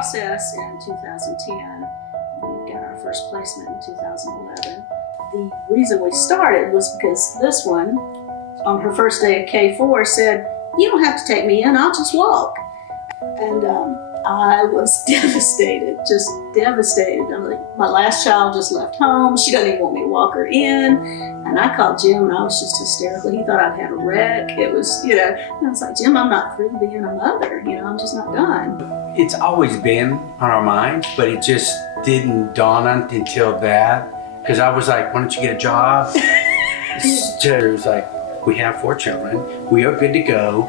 process in 2010. We got our first placement in 2011. The reason we started was because this one, on her first day of K4, said, "You don't have to take me in, I'll just walk." And I was devastated, just devastated. I mean, my last child just left home. She doesn't even want me to walk her in. And I called Jim, and I was just hysterical. He thought I'd had a wreck. It was, and I was like, "Jim, I'm not through being a mother. I'm just not done." It's always been on our minds, but it just didn't dawn on until that. Because I was like, "Why don't you get a job?" It was like, "We have 4 children. We are good to go."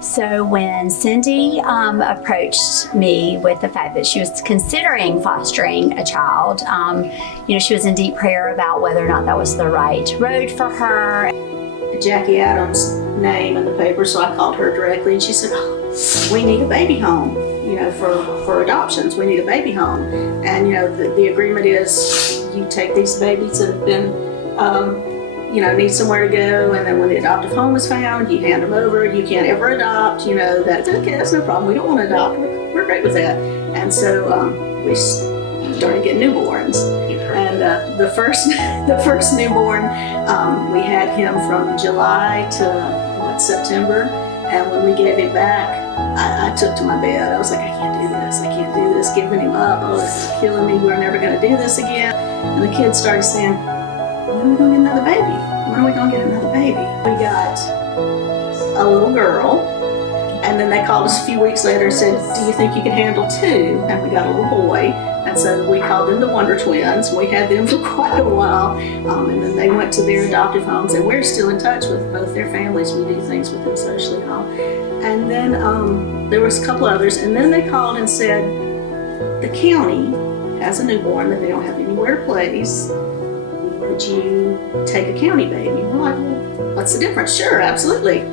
So when Cindy approached me with the fact that she was considering fostering a child, she was in deep prayer about whether or not that was the right road for her. Jackie Adams' name in the paper, so I called her directly, and she said, "Oh, we need a baby home, for adoptions. We need a baby home." And, the agreement is you take these babies that have been need somewhere to go, and then when the adoptive home is found, you hand them over. You can't ever adopt, that's okay, that's no problem. We don't want to adopt, we're great with that. And so we started getting newborns. And the first newborn, we had him from July to September, and when we gave him back, I took to my bed. I was like, I can't do this, giving him up, oh, this is killing me, we're never going to do this again. And the kids started saying, "When are we going to get another baby? When are we going to get another baby?" We got a little girl, and then they called us a few weeks later and said, "Do you think you can handle 2?" And we got a little boy, and so we called them the Wonder Twins. We had them for quite a while, and then they went to their adoptive homes, and we're still in touch with both their families. We do things with them socially and all. And then there was a couple others, and then they called and said, "The county has a newborn that they don't have anywhere to place. Would you take a county baby?" We're like, "Well, what's the difference?" "Sure, absolutely."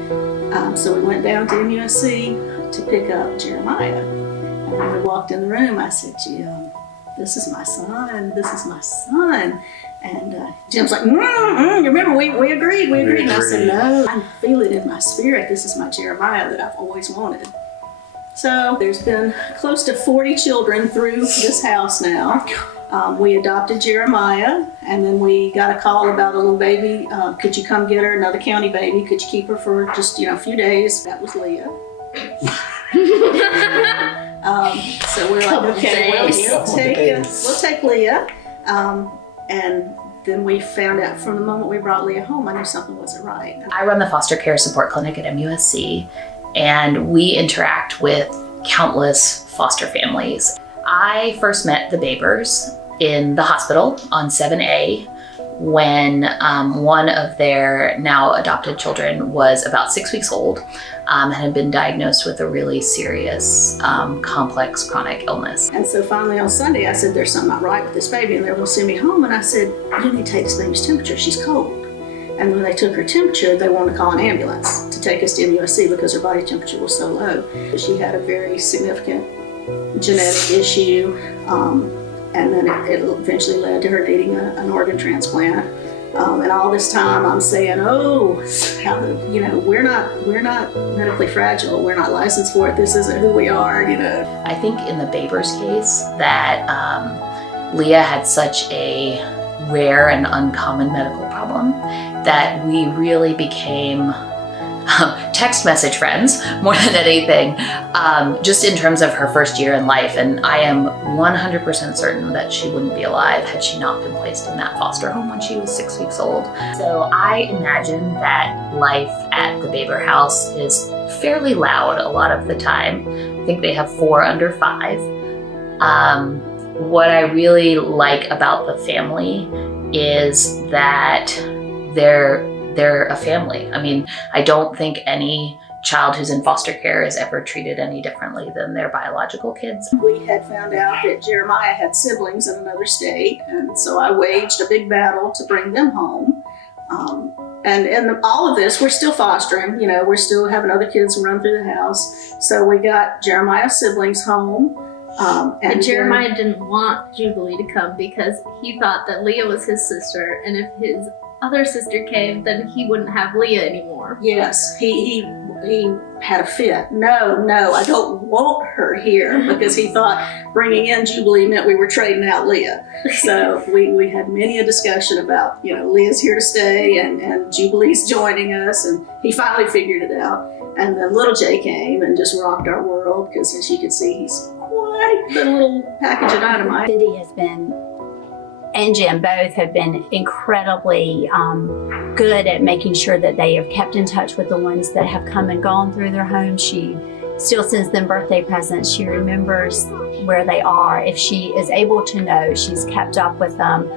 So we went down to MUSC to pick up Jeremiah. And when we walked in the room, I said, "Jim, this is my son. This is my son." And Jim's like, "You remember, we agreed. And I said, "No, I feel it in my spirit. This is my Jeremiah that I've always wanted." So there's been close to 40 children through this house now. We adopted Jeremiah, and then we got a call about a little baby. Could you come get her, another county baby? Could you keep her for just a few days? That was Leah. So we're like, okay, we'll take Leah. And then we found out from the moment we brought Leah home, I knew something wasn't right. I run the foster care support clinic at MUSC, and we interact with countless foster families. I first met the Babers in the hospital on 7A when one of their now adopted children was about 6 weeks old and had been diagnosed with a really serious, complex chronic illness. And so finally on Sunday, I said, "There's something not right with this baby," and they were going to send me home. And I said, "You need to take this baby's temperature. She's cold." And when they took her temperature, they wanted to call an ambulance to take us to MUSC because her body temperature was so low. She had a very significant genetic issue, and then it eventually led to her needing an organ transplant. And all this time I'm saying, we're not medically fragile. We're not licensed for it. This isn't who we are, I think in the Babers case that Leah had such a rare and uncommon medical problem that we really became text message friends more than anything, just in terms of her first year in life. And I am 100% certain that she wouldn't be alive had she not been placed in that foster home when she was 6 weeks old. So I imagine that life at the Baber house is fairly loud a lot of the time. I think they have 4 under 5. What I really like about the family is that they're a family. I mean, I don't think any child who's in foster care is ever treated any differently than their biological kids. We had found out that Jeremiah had siblings in another state, and so I waged a big battle to bring them home. And in all of this, we're still fostering, we're still having other kids run through the house. So we got Jeremiah's siblings home. And Jeremiah didn't want Jubilee to come because he thought that Leah was his sister, and if his other sister came, then he wouldn't have Leah anymore. Yes, he he had a fit. No, I don't want her here, because he thought bringing in Jubilee meant we were trading out Leah. So we had many a discussion about, Leah's here to stay and Jubilee's joining us, and he finally figured it out. And then little Jay came and just rocked our world, because as you can see, he's quite the little package of dynamite. Cindy has been, and Jim both have been incredibly good at making sure that they have kept in touch with the ones that have come and gone through their home. She still sends them birthday presents. She remembers where they are. If she is able to know, she's kept up with them.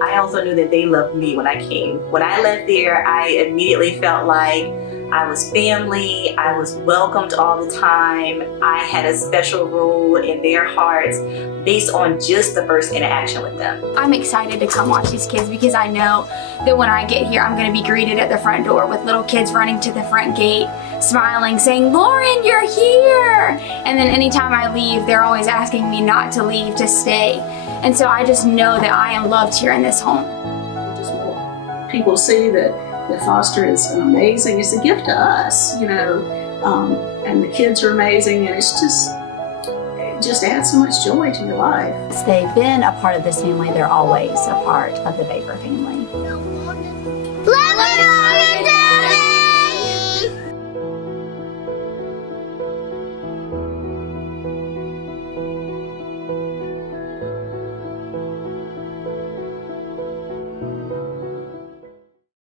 I also knew that they loved me when I came. When I left there, I immediately felt like I was family. I was welcomed all the time. I had a special role in their hearts based on just the first interaction with them. I'm excited to come watch these kids, because I know that when I get here, I'm going to be greeted at the front door with little kids running to the front gate, smiling, saying, "Lauren, you're here!" And then anytime I leave, they're always asking me not to leave, to stay. And so I just know that I am loved here in this home. Just want people to see that foster is amazing. It's a gift to us, and the kids are amazing, and it just adds so much joy to your life. They've been a part of this family. They're always a part of the Baker family.